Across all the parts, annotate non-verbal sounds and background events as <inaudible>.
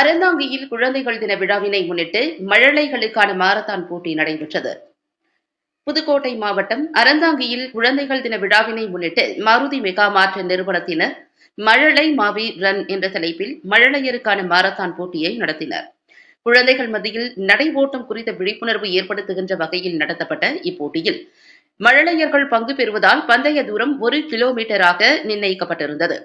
அறந்தாங்கியில் குழந்தைகள் தின விழாவினை முன்னிட்டு மழலைகளுக்கான மாரத்தான் போட்டி நடைபெற்றது. புதுக்கோட்டை மாவட்டம் அறந்தாங்கியில் குழந்தைகள் தின விழாவினை முன்னிட்டு மாருதி மெகா மாற்ற நிறுவனத்தினர் மழலை மாவி ரன் என்ற தலைப்பில் மழலையருக்கான மாரத்தான் போட்டியை நடத்தினர். குழந்தைகள் மத்தியில் நடை ஓட்டம் குறித்த விழிப்புணர்வு ஏற்படுத்துகின்ற வகையில் நடத்தப்பட்ட இப்போட்டியில் மழலையர்கள் பங்கு பெறுவதால் பந்தய தூரம் ஒரு கிலோமீட்டராக நிர்ணயிக்கப்பட்டிருந்தது.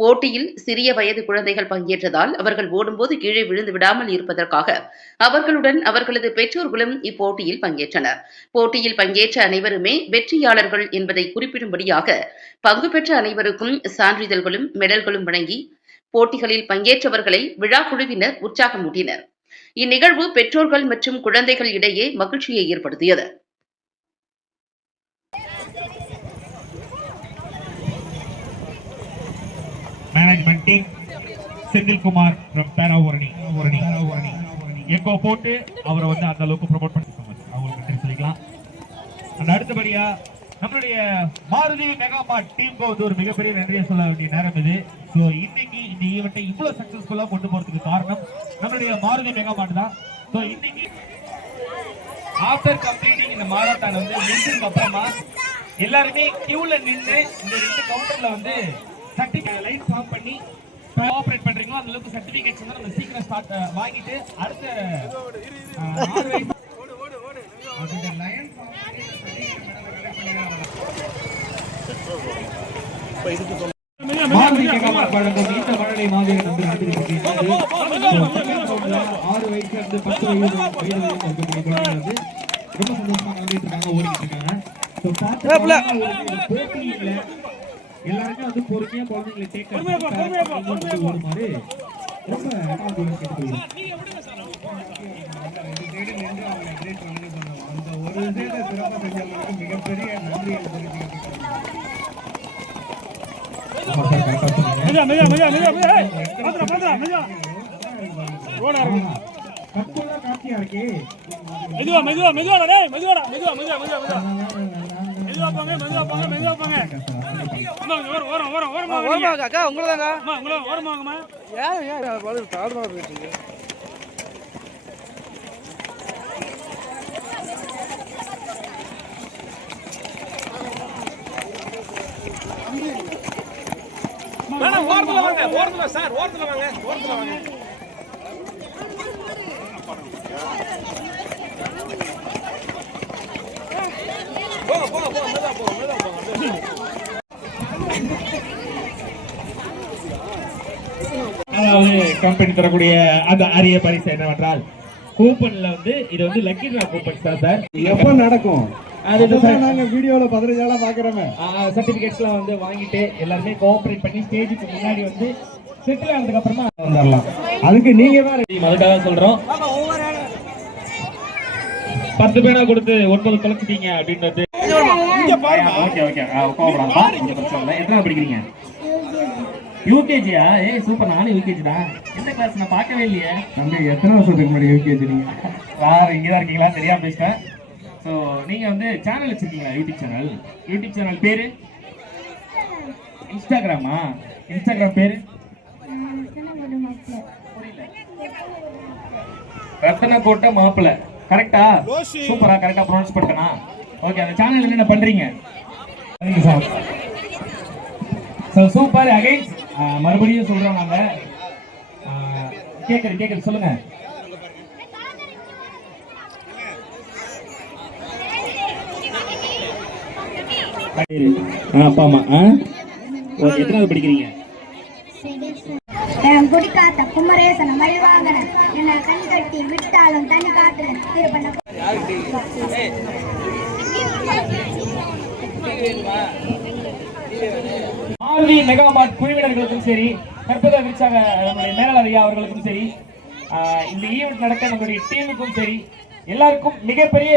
போட்டியில் சிறிய வயது குழந்தைகள் பங்கேற்றதால் அவர்கள் ஓடும்போது கீழே விழுந்து விடாமல் இருப்பதற்காக அவர்களுடன் அவர்களது பெற்றோர்களும் இப்போட்டியில் பங்கேற்றனர். போட்டியில் பங்கேற்ற அனைவருமே வெற்றியாளர்கள் என்பதை குறிப்பிடும்படியாக பங்கு பெற்ற அனைவருக்கும் சான்றிதழ்களும் மெடல்களும் வழங்கி போட்டிகளில் பங்கேற்றவர்களை விழா குழுவினர் உற்சாகமூட்டினர். இந்நிகழ்வு பெற்றோர்கள் மற்றும் குழந்தைகள் இடையே மகிழ்ச்சியை ஏற்படுத்தியது. டீம் செந்தில்குமார் ஃப்ரம் பேராவரணி ஓரணி எக்கோ போட்டு அவரை வந்து அந்த அளவுக்கு ப்ரொமோட் பண்ணி அவங்களுக்கு நன்றி சொல்லிக்கலாம். அண்ட் அடுத்தபடியா நம்மளுடைய மாருதி மெகா டீமுக்கு வந்து ஒரு மிகப்பெரிய நன்றியை சொல்ல வேண்டிய நேரம் இது. ஸோ இன்னைக்கு இந்த ஈவெண்ட்டை இவ்வளோ சக்ஸஸ்ஃபுல்லாக கொண்டு போகிறதுக்கு காரணம் நம்மளுடைய மாருதி மெகாமாட் தான். ஸோ இன்னைக்கு ஆஃப்டர் கம்ப்ளீட்டிங் இந்த மாரத்தான் வந்து முடிஞ்சதுக்கு அப்புறமா எல்லாருமே கியூவில் நின்று இந்த ரெண்டு கவுண்டரில் வந்து சர்டிஃபிகேட் லைன் ஃபார்ம் பண்ணி கோஆபரேட் பண்றீங்களோ அந்த அளவுக்கு சர்டிஃபிகேட்ஸ் வந்து நம்ம சீக்கிரம் ஸ்டார்ட் வாங்கிட்டு அடுத்த வழங்கும் இந்த மழலை மாதிரி வந்து நடந்துகிட்டு ஆறு வயசுல இருந்து பத்து வயது வயது வரைக்கும் இருக்கக்கூடிய குழந்தைகள் வந்து ரொம்ப சந்தோஷமா நடந்துட்டு இருக்காங்க ஓடிட்டு இருக்காங்க. எல்லாருமே வந்து பொறுமையா குழந்தைங்களை டேக் ரொம்ப அந்த ஒரு விஷயத்தை சிறப்பாக செஞ்சவங்களுக்கு மிகப்பெரிய சொன்னீங்க மெதுவா மெதுவா மெதுவா மெதுவா மெதுவா மெதுவா மெதுவா மெதுவா. மெதுவா போங்க மெதுவா போங்க மெதுவா போங்க. அம்மா ஓரம் ஓரம் ஓரம் ஓரமா அக்கா உங்களதாங்க அம்மா உங்கள ஓரமா வாங்கம்மா. ஏன் ஏன் பாடு தாழ்மா போயிட்டு இருக்கு வேணா ஓரத்துல வாங்க ஓரத்துல சார் ஓரத்துல வாங்க ஓரத்துல வாங்க போங்க போங்க போங்க மெதுவா போங்க மெதுவா போங்க அதாவது கம்பெனி தரக்கூடிய அந்த அரிய பரிசு என்னவென்றால் கூப்பன்ல வந்து இது வந்து லக்கி டிரா கூப்பன்ஸ் தான் சார். எப்ப நடக்கும்? அது நாங்க வீடியோல பதினஞ்சு நாளா பாக்குறோமே. சர்டிபிகேட்ஸ்லாம் வந்து வாங்கிட்டு எல்லாருமே கோஆபரேட் பண்ணி ஸ்டேஜுக்கு முன்னாடி வந்து செட்டில் ஆனதுக்கு அப்புறமா வந்துடலாம் அதுக்கு நீங்க தான் அதுக்காக சொல்றோம். பத்து பேனா கொடுத்து ஒன்பது தொலைச்சிட்டீங்க அப்படின்றது ஓகே ஓகே பிரச்சனை இல்லை எத்தனை படிக்கிறீங்க. யூகேஜியா ஏய் சூப்பர் நானும் யூகேஜி தான். எந்த கிளாஸ் நான் பார்க்கவே இல்லையே. தம்பி எத்தனை வருஷத்துக்கு முன்னாடி யூகேஜி நீங்க? <laughs> சார் இங்கே தான் இருக்கீங்களா? தெரியாம பேசிட்டேன். ஸோ நீங்க வந்து சேனல் வச்சிருக்கீங்களா யூடியூப் சேனல் யூடியூப் சேனல் பேரு? இன்ஸ்டாகிராமா இன்ஸ்டாகிராம் பேரு? ரத்தன கோட்டை மாப்பிள்ள கரெக்டா சூப்பரா கரெக்டா ப்ரொனவுன்ஸ் பண்ணிட்டேனா? ஓகே அந்த சேனல் என்னென்ன பண்றீங்க? ஸோ சூப்பர் அகைன் மறுபடியும் சொல்றோம் நாங்க. கேட்குறது கேட்குறது சொல்லுங்க. ஆ அப்பா அம்மா எத்தனாவது படிக்கிறீங்க? குடிக்காத்த குமரேசன மழிவாங்கன என்னை கண் கட்டி விட்டாலும் தனி திருப்பண்ண ஆர்வி மெகாமார்ட் குழுவினர்களுக்கும் சரி கற்பக விரிச்சாக நம்முடைய மேலாளர் ஐயா அவர்களுக்கும் சரி இந்த ஈவெண்ட் நடக்க நம்முடைய டீமுக்கும் சரி எல்லாருக்கும் மிகப்பெரிய